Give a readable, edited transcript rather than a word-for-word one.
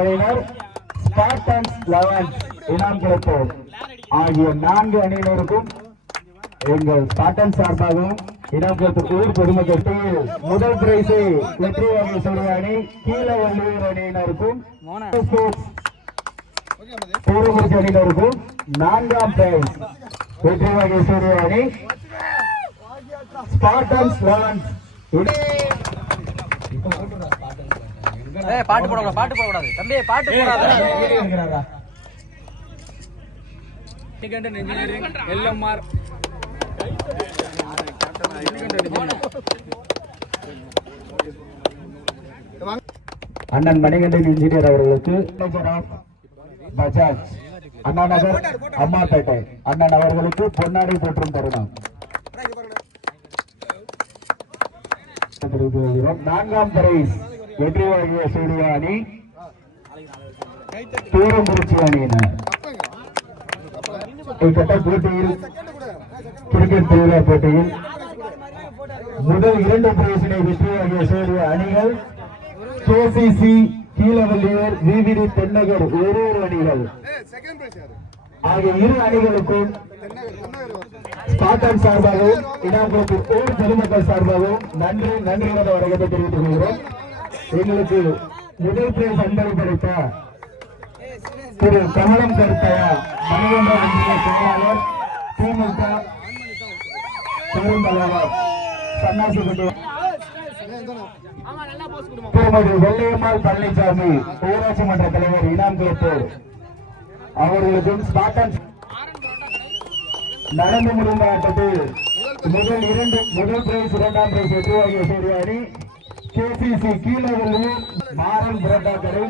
அணியினர், ஸ்பார்டன்ஸ் 11 இனாம் குளத்தூர் ஆகிய 4 அணியினருக்கும் எங்கள் ஸ்பார்டன் சார்பாகவும் இனாம் குளத்தூர் ஊர் பொதுமக்களுக்கு முதல் பிரைஸை வெற்றி வாங்கி சொல்ற அணி கீழவள்ளியூர் அணியினருக்கும் பூர்வகுறிச்சி அணியினருக்கும் 4ஆம் பிரைஸ் வெற்றி வாங்கி சொல்ற அணி ஸ்பார்டன்ஸ் 11. பாட்டு போடக்கூடாது, பாட்டு போடக்கூடாது தம்பி, பாட்டு போடாத. LMR அண்ணன் மணிகண்டன் இன்ஜினியர் அவர்களுக்கு பஜாஜ் அண்ணா நகர் அம்மாப்பேட்டை அண்ணன் அவர்களுக்கு பொன்னாடை போற்றும் தருணம். 4ஆம் பிரைஸ் வெற்றி வாங்கிய சூர்யா அணி தூரங்குறிச்சி அணியினர். இக்கட்ட போட்டியில் கிரிக்கெட் திருவிழா போட்டியில் முதல் 2 பிரைஸினை வெற்றி வாங்கிய சூர்யா அணிகள் KCC கீழவள்ளியூர், VVD தென்னகர் ஒரு அணிகள் ஆகிய 2 அணிகளுக்கும் ஸ்பார்டன் சார்பாகவும் இனாம்புரத்தில் ஊர் பொதுமக்கள் சார்பாகவும் நன்றி வணக்கத்தை தெரிவித்துக் கொள்கிறோம். எங்களுக்கு முதல் பிரைஸ் அன்பளிப்பளித்த திரு கமலம் கருத்தையா மணிகண்ட ஒன்றிய செயலாளர், திமுக பெருந்தலைவர் சன்னாசிப்பட்டி திருமதி வெள்ளையம்மாள் பழனிசாமி ஊராட்சி மன்ற தலைவர் இனாம் குளத்தூர் அவர்களுக்கும் ஸ்பார்டன் நடந்து முடிந்த ஆட்டத்தில் முதல் பிரைஸ் 2ஆம் பிரைஸ் வெற்றி வாங்கிய சூர்யா அணி KCC கீழவள்ளியூர் மாறன் புரட்டாக்கரை